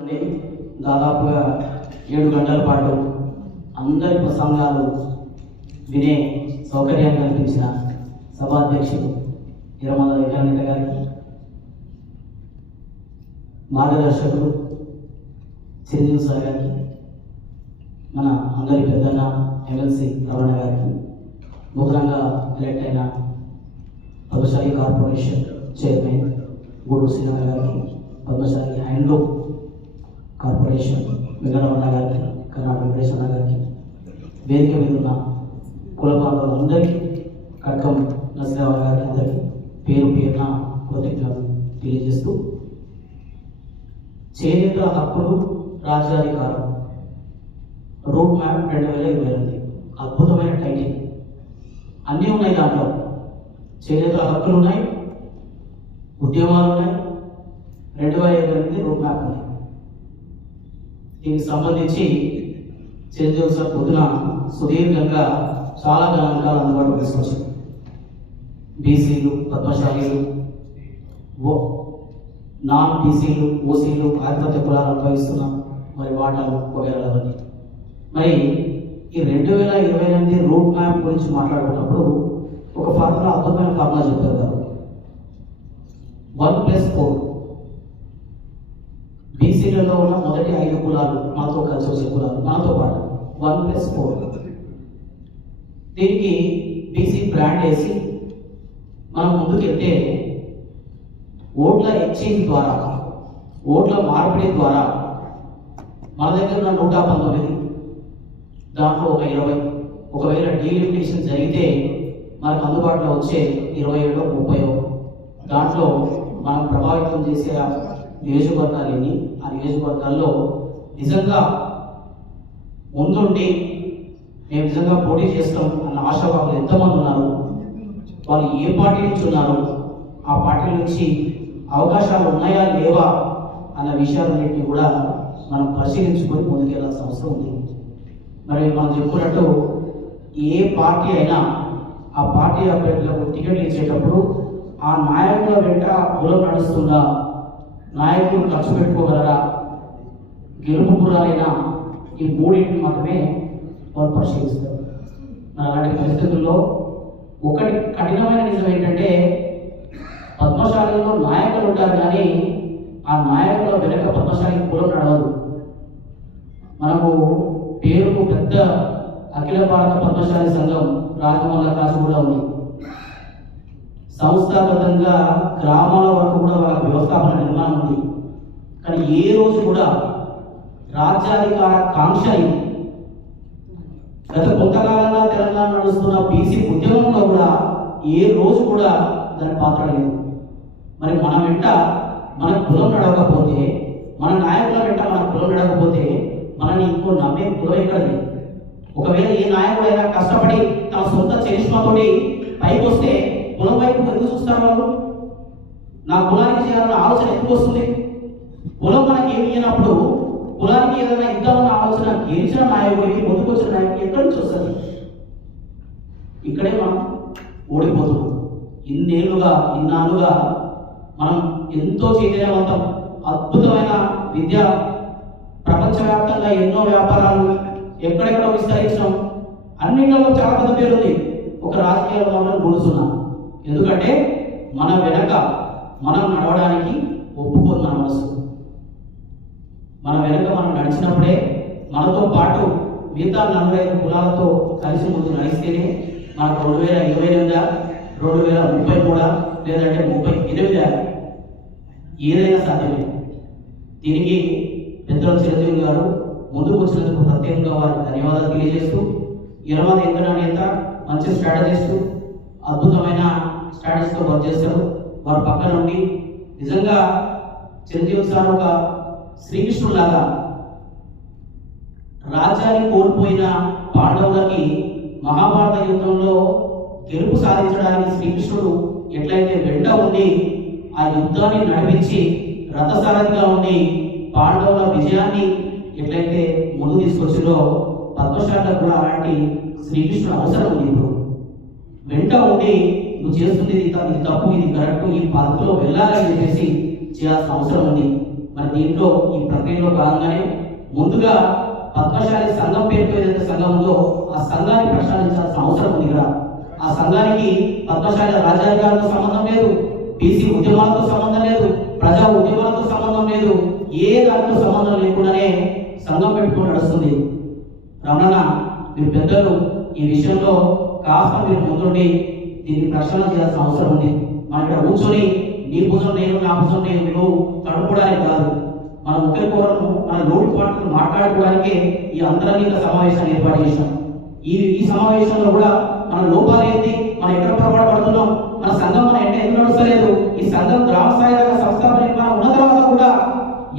దాదాపుగా 7 గంటల పాటు అందరి ప్రసంగాలు వినే సౌకర్యాన్ని కల్పించిన సభాధ్యక్షుడు ఇరమల వెంకన్నయ్య గారికి, మార్గదర్శకుడు చిరంజీవి సార్ గారికి, మన అందరి పెద్దన్న ఎమ్మెల్సీ రమణ గారికి, నూతనంగా ఎలక్ట్ అయిన పద్మశాలి కార్పొరేషన్ చైర్మన్ గూడూరు శ్రీరంగ గారికి, పద్మశాలి హ్యాండ్లూమ్ కార్పొరేషన్ వెంకటరమణ గారికి, కర్ణాటక వెంకటేశ్వర గారికి, వేదిక మీద ఉన్న కుల బాంధవులందరికీ, కట్కం నరసింహరావు గారికి అందరికీ పేరు పేరున కృతజ్ఞతలు తెలియజేస్తూ, చేనేత హక్కులు రాజ్యాధికారం రూట్ మ్యాప్ 2022 అద్భుతమైన టైటిల్. అన్నీ ఉన్నాయి దాంట్లో. చేనేత హక్కులు ఉన్నాయి, ఉద్యమాలు ఉన్నాయి, 2022 రూట్ మ్యాప్ ఉన్నాయి. దీనికి సంబంధించి చిరంజీవి సార్ పొద్దున సుదీర్ఘంగా చాలా గణాంకాలు అందుబాటులో తీసుకొచ్చారు. బీసీలు, పద్మశాలీలు, నాన్ బీసీలు, ఓసీలు, ఆధిపత్య కులాలు అనుభవిస్తున్న మరి వాటాలు వగేరాలవన్నీ. మరి ఈ 2028 రూట్ మ్యాప్ గురించి మాట్లాడుకున్నప్పుడు ఒక ఫార్ములా, అద్భుతమైన ఫార్ములా చెప్పారు గారు. 1+4. బీసీలలో ఉన్న మొదటి 5 కులాలు, మనతో కలిసి వచ్చే కులాలు, మనతో పాటు 1+4. దీనికి బీసీ బ్రాండ్ వేసి మనం ముందుకెళ్తే ఓట్ల ఎక్స్చేంజ్ ద్వారా, ఓట్ల మార్పిడి ద్వారా మన దగ్గర ఉన్న 119, దాంట్లో ఒక 20, ఒకవేళ డీలిమిటేషన్ జరిగితే మనకు అందుబాటులో వచ్చే 27, 30, దాంట్లో మనం ప్రభావితం చేసే నియోజకవర్గాలు ఎన్ని, ఆ నియోజకవర్గాల్లో నిజంగా ముందుండి మేము నిజంగా పోటీ చేస్తాం అన్న ఆశావాదులు ఎంతమంది ఉన్నారు, వాళ్ళు ఏ పార్టీ నుంచి ఉన్నారు, ఆ పార్టీ నుంచి అవకాశాలు ఉన్నాయా లేవా అన్న విషయాలన్నింటినీ కూడా మనం పరిశీలించుకొని ముందుకెళ్లాల్సిన అవసరం ఉంది. మరి మనం చెప్పుకున్నట్టు ఏ పార్టీ అయినా ఆ పార్టీ అభ్యర్థులకు టికెట్లు ఇచ్చేటప్పుడు ఆ నాయకుల వెంట కులం నడుస్తుందా, నాయకులు ఖర్చు పెట్టుకోగలరా, గెలుపు గురాలైనా, ఈ మూడింటిని మాత్రమే వాళ్ళు పరిశీలిస్తారు. అలాంటి పరిస్థితుల్లో ఒకటి కఠినమైన నిజం ఏంటంటే, పద్మశాలిలో నాయకులు ఉంటారు కానీ ఆ నాయకుల వెనక పద్మశాలి కులం నడవదు. మనకు పేరుకు పెద్ద అఖిల భారత పద్మశాలి సంఘం రాజమౌళ కాసు కూడా ఉంది. సంస్థాగతంగా గ్రామాల వరకు కూడా వాళ్ళ వ్యవస్థాపన నిర్మాణం ఉంది. కానీ ఏ రోజు కూడా రాజ్యాధికార కాంక్ష గత కొంతకాలంగా తెలంగాణ నడుస్తున్న బీసీ ఉద్యమంలో కూడా ఏ రోజు కూడా దాని పాత్ర లేదు. మరి మన వెంట మన కులం నడవకపోతే, మన నాయకుల వెంట మన కులం నడవకపోతే మనని ఇంకో నమ్మే కులం ఎక్కడది? ఒకవేళ ఏ నాయకుడైనా కష్టపడి తన సొంత చరిష్మతోటి పైకి వస్తే కులం వైపు ఎందుకు చూస్తారు వాళ్ళు? నా కులానికి చేయాలన్న ఆలోచన ఎందుకు వస్తుంది? కులం మనకి ఏమి ఇచ్చినప్పుడు కులానికి ఏదైనా ఇద్దామన్న ఆలోచన గెలిచిన నాయకుడికి, ముందుకు వచ్చిన నాయకుడికి ఎక్కడి నుంచి వస్తుంది? ఇక్కడే మనం ఓడిపోతున్నాం. ఇన్నాళ్ళుగా మనం ఎంతో చైతన్యవంతం, అద్భుతమైన విద్య, ప్రపంచవ్యాప్తంగా ఎన్నో వ్యాపారాలు ఎక్కడెక్కడ విస్తరించడం, అన్నింటిలో చాలా పెద్ద పేరు ఉంది. ఒక రాజకీయాల్లో మనం గొలుస్తున్నాం. ఎందుకంటే మన వెనక మనం నడవడానికి ఒప్పుకున్న మనసు. మన వెనక మనం నడిచినప్పుడే, మనతో పాటు మిగతా 45 కులాలతో కలిసి ముందు నడిస్తేనే మనకు 2028, 2033 లేదంటే 38 ఏదైనా సాధ్యమే. దీనికి పెద్దల చిరంజీవి గారు ముందుకు వచ్చినందుకు ప్రత్యేకంగా వారికి ధన్యవాదాలు తెలియజేస్తూ, ఇరవై ఎంకన్న నేత, మంచి స్ట్రాటజిస్టు, అద్భుతమైన స్ట్రాటజీతో వర్క్ చేస్తారు. వారి పక్కన నుండి నిజంగా చిరంజీవి సార్ ఒక శ్రీకృష్ణులాగా రాజ్యాన్ని కోల్పోయిన పాండవులకి మహాభారత యుద్ధంలో గెలుపు సాధించడానికి శ్రీకృష్ణుడు ఎట్లయితే వెంట ఉండి ఆ యుద్ధాన్ని నడిపించి రథసారథిగా ఉండి పాండవుల విజయాన్ని ఎట్లయితే ముందు తీసుకొచ్చిందో, పద్మశాలకు కూడా అలాంటి శ్రీకృష్ణుడు అవసరం ఉంది. ఇప్పుడు వెంట ఉండి నువ్వు చేస్తుంది ఇది తప్పు, ఇది కరెక్ట్, ఈ పద్ధతిలో వెళ్ళాలని చెప్పేసి చేయాల్సిన అవసరం ఉంది. మరి దీంట్లో ఈ ప్రక్రియలో భాగంగానే ముందుగా పద్మశాలి సంఘం పేరుతో ఏదైతే సంఘం ఉందో ఆ సంఘాన్ని ప్రక్షాళించాల్సిన అవసరం ఉంది కదా. ఆ సంఘానికి పద్మశాలి రాజ్యాధికారులతో సంబంధం లేదు, బీసీ ఉద్యమాలతో సంబంధం లేదు, ప్రజా ఉద్యమాలతో సంబంధం లేదు, ఏ దానితో సంబంధం లేకుండానే సంఘం పెట్టుకుని నడుస్తుంది. రమణ మీరు పెద్దలు ఈ విషయంలో కాస్త మీరు ముందుండి దీన్ని ప్రక్షాళన చేయాల్సిన అవసరం ఉంది. మన ఇక్కడ కూర్చొని నీ భుజం నేను నా భుజం నేను నువ్వు తడుపుకోవడానికి కాదు, మన ఒకరికొకరు మన లోటుపాట్లను మాట్లాడుకోవడానికే ఈ అంతరంగిక సమావేశాన్ని ఏర్పాటు చేశాం. ఈ సమావేశంలో కూడా మన లోపాలు ఏంటి, మనం ఎక్కడ పొరపాటు పడుతున్నాం, మన సంఘం మన ఎంట ఎందుకు నడుస్తలేదు, ఈ సంఘం గ్రామ స్థాయి సంస్థాపన నిర్మాణం ఉన్న తర్వాత కూడా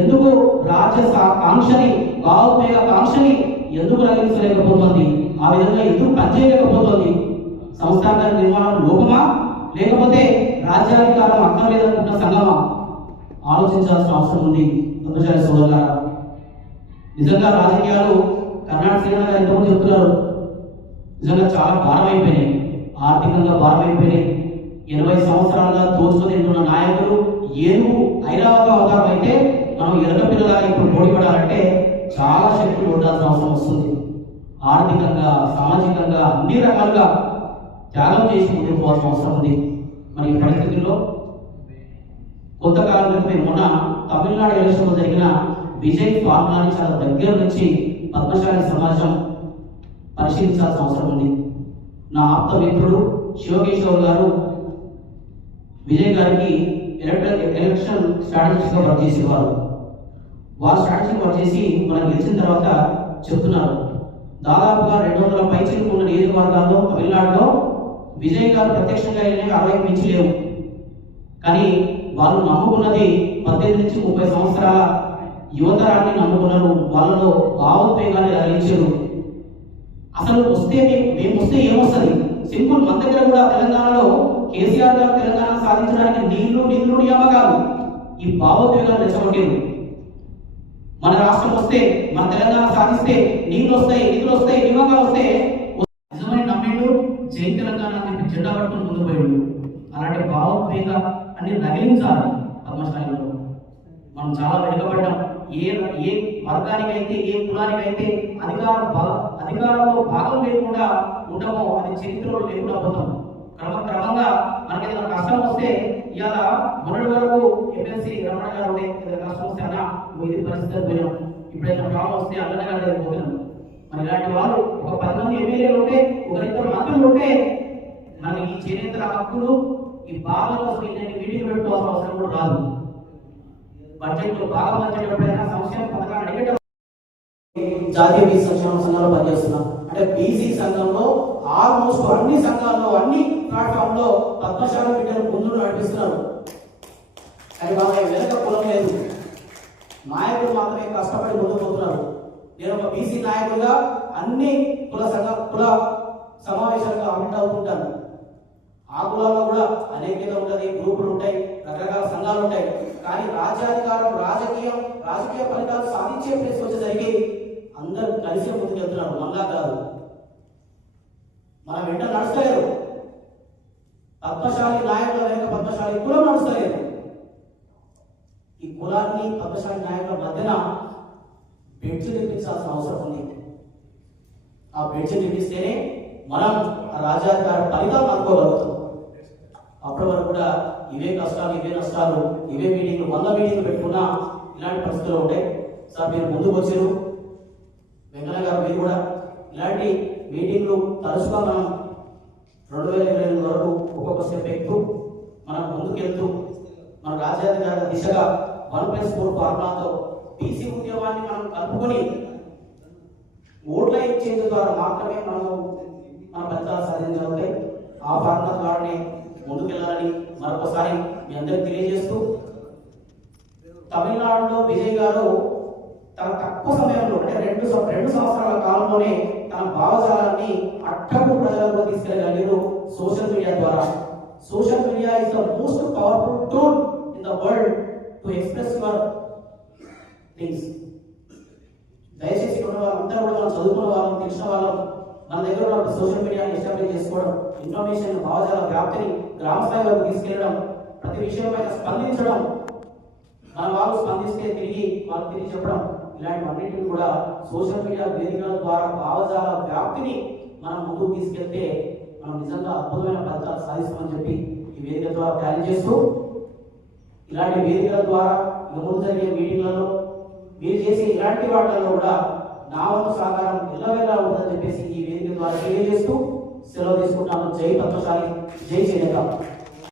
ఎందుకు రాజ్య కాంక్షని భావోద్వేగ కాంక్షని ఎందుకు రగిలించలేకపోతుంది, ఆ విధంగా ఎందుకు పనిచేయలేకపోతుంది, సంస్థాగత నిర్మాణం లోపమా లేకపోతే రాజ్యాధికారం అక్కర్లేదనుకున్న సంఘమా ఆలోచించాల్సిన అవసరం ఉంది. పద్మశాలి సోదరులారా, నిజంగా రాజకీయాలు కర్ణాటక శ్రీనాథ్ గారు ఎంతమంది చెప్తున్నారు, నిజంగా చాలా భారం అయిపోయినాయి, ఆర్థికంగా భారం అయిపోయినాయి. 80 సంవత్సరాలుగా దోచుకొని తింటున్న నాయకులు ఏనుగు ఐరావత అవతారం అయితే మనం ఎర్ర పిల్లలాగా ఇప్పుడు పోటీపడాలంటే చాలా శక్తులు ఉండాల్సిన అవసరం వస్తుంది. ఆర్థికంగా సామాజికంగా అన్ని రకాలుగా త్యాగం చేసి ముందుకు పోవాల్సిన అవసరం ఉంది. మరి ఈ పరిస్థితుల్లో కొంతకాలం క్రితం మొన్న తమిళనాడు ఎలక్షన్లో జరిగిన విజయ్ ఫార్ములాని చాలా దగ్గర నుంచి పద్మశాలి సమాజం పరిశీలించాల్సిన అవసరం ఉంది. నా ఆప్త మిత్రుడు శివకేశవ్ గారు విజయ్ గారికి ఎలక్షన్ స్ట్రాటజీస్గా వర్క్ చేసేవారు. వారు స్ట్రాటజీ వర్క్ చేసి మనం గెలిచిన తర్వాత చెప్తున్నారు, దాదాపుగా 200 పైచీలకు ఉన్న నియోజకవర్గాల్లో తమిళనాడులో విజయ్ గారు ప్రత్యక్షంగా వెళ్ళినవి 60 మించి లేవు. కానీ వాళ్ళు నమ్ముకున్నది 18 నుంచి 30 సంవత్సరాల యువతరాన్ని నమ్ముకున్నారు. వాళ్ళలో భావోద్వేగాన్ని రగిలించారు. అసలు వస్తే మేము వస్తే ఏమొస్తుంది, సింపుల్. మన దగ్గర కూడా తెలంగాణలో కేసీఆర్ గారు తెలంగాణ సాధించడానికి నిధులు నియామకాలు ఈ భావోద్వేగాలు రెచ్చగొట్టారు. మన రాష్ట్రం వస్తే మన తెలంగాణ సాధిస్తే నిధులు వస్తాయి నియామకాలు వస్తే నిజమైన నమ్మిండు జై తెలంగాణ అని జెండా పట్టుకుని ముందు పోయాడు. అలాంటి భావోద్వేగ అన్ని రగిలించాలి. పద్మశాలిలో మనం చాలా వెనుకబడ్డాం. ఏ వర్గానికైతే ఏ కులానికైతే అధికారంలో భాగం లేకుండా ఉండమో అది చరిత్రలో లేకుండా పోతాం. క్రమంగా మనకి ఏదైనా కష్టం వస్తే ఇవాళ మొన్నటి వరకు ఎమ్మెల్సీ రమణ గారు ఉండే ఏదైనా కష్టం వస్తే అన్న ఇది పరిస్థితి పోయాం, ఇప్పుడైనా ప్రాబ్లం వస్తే అన్ననే గారు పోతున్నాం. మరి ఇలాంటి వారు ఒక 10 మంది ఎమ్మెల్యేలు ఉంటే, ఒకరిద్దరు మంత్రులు ఉంటే మనకి ఈ చేనేతల హక్కులు ఈ బాధల కోసం ఇన్ని మీటింగ్ పెట్టుకోవాల్సిన అవసరం కూడా రాదు. బడ్జెట్ లో బాగా పంచేటప్పుడైనా సంక్షేమ పథకాలు అడిగేటప్పుడు జాతీయ బీసీ సంక్షేమ సంఘంలో పనిచేస్తున్నాం. అంటే బీసీ సంఘంలో ఆల్మోస్ట్ అన్ని సంఘాల్లో అన్ని ప్లాట్ఫామ్ లో పద్మశాలి బిడ్డలు ముందు నడిపిస్తున్నారు. కానీ బాగా వెనక కులం లేదు, నాయకులు మాత్రమే కష్టపడి ముందుకు పోతున్నారు. నేను ఒక బీసీ నాయకులుగా అన్ని కుల సమావేశాలుగా అటెండ్ అవుతుంటాను. ఆ కులాల్లో కూడా అనేకత ఉంటుంది, గ్రూపులు ఉంటాయి, రకరకాల సంఘాలు ఉంటాయి. కానీ రాజ్యాధికారం రాజకీయ ఫలితాలు సాధించే ప్లేస్ వచ్చేసరికి అందరూ కలిసి ముందుకు వెళ్తున్నారు. మళ్ళా కాదు, మన వెంట నడుస్తలేదు. పద్మశాలి నాయకుల వెనుక పద్మశాలి కులం నడుస్తలేదు. ఈ కులాన్ని పద్మశాలి నాయకుల మధ్యన బెడ్జ్ నిర్మించాల్సిన అవసరం ఉంది. ఆ బెడ్జ్ నిర్మిస్తేనే మనం ఆ రాజ్యాధికార ఫలితాలు అనుకోగలుగుతాం. అప్పటి వరకు కూడా ఇవే కష్టాలు, ఇవే నష్టాలు, ఇవే మీటింగ్లు, 100 మీటింగ్లు పెట్టుకున్నా ఇలాంటి పరిస్థితులు ఉంటాయి. సార్ మీరు ముందుకు వచ్చారు, వెంకన్న గారు మీరు కూడా ఇలాంటి మీటింగ్లు తరచుగా మనం 2022 వరకు ఒక్కొక్క స్టెప్ ఎక్కుతూ మనం ముందుకెళ్తూ మన రాజ్యాధికార దిశగా 1+4 ఫార్ములాతో బీసీ ఉద్యమాన్ని మనం కలుపుకొని ఓట్ల ఎక్స్చేంజ్ ద్వారా మాత్రమే మనం మన ఫలితాలు సాధించగలుగుతాయి. ఆ ఫార్ములా ద్వారానే ముందుకెళ్లాలని మరొకసారి మీ అందరికి తెలియజేస్తూ, తమిళనాడులో విజయ్ గారు తన తక్కువ సమయంలో అంటే 2 సంవత్సరాల కాలంలోనే తన భావజాలాన్ని అట్టకు ప్రజలకు తీసుకెళ్ళగలిగారు సోషల్ మీడియా ద్వారా. Social media is the most powerful tool in the world to express your things. దయచేసి ఇక్కడ వాళ్ళందరూ కూడా మనం చదువుకున్న వాళ్ళం, తెలిసిన వాళ్ళం, మన దగ్గర ఉన్న సోషల్ మీడియాని ఎస్టాబ్లిష్ చేసుకోవడం, ఇన్ఫర్మేషన్ భావజాల వ్యాప్తిని గ్రామ స్థాయి వరకు తీసుకెళ్లడం, ప్రతి విషయం పైన స్పందించడం, మన వాళ్ళు స్పందిస్తే తిరిగి వాళ్ళు తిరిగి చెప్పడం, ఇలాంటివన్నింటిని కూడా సోషల్ మీడియా వేదికల ద్వారా భావజాల వ్యాప్తిని మనం ముందుకు తీసుకెళ్తే మనం నిజంగా అద్భుతమైన ఫలితాలు సాధిస్తామని చెప్పి ఈ వేదిక ద్వారా క్యారీ చేస్తూ, ఇలాంటి వేదికల ద్వారా ముందు జరిగే మీటింగ్లలో మీరు చేసే ఇలాంటి వాటిల్లో కూడా నా వంతు సహకారం ఎల్లవేళలా ఉంటుందని చెప్పేసి ఈ వేదిక ద్వారా తెలియజేస్తూ సెలవు తీసుకుంటాను. జై పద్మశాలి, జై చేనేత.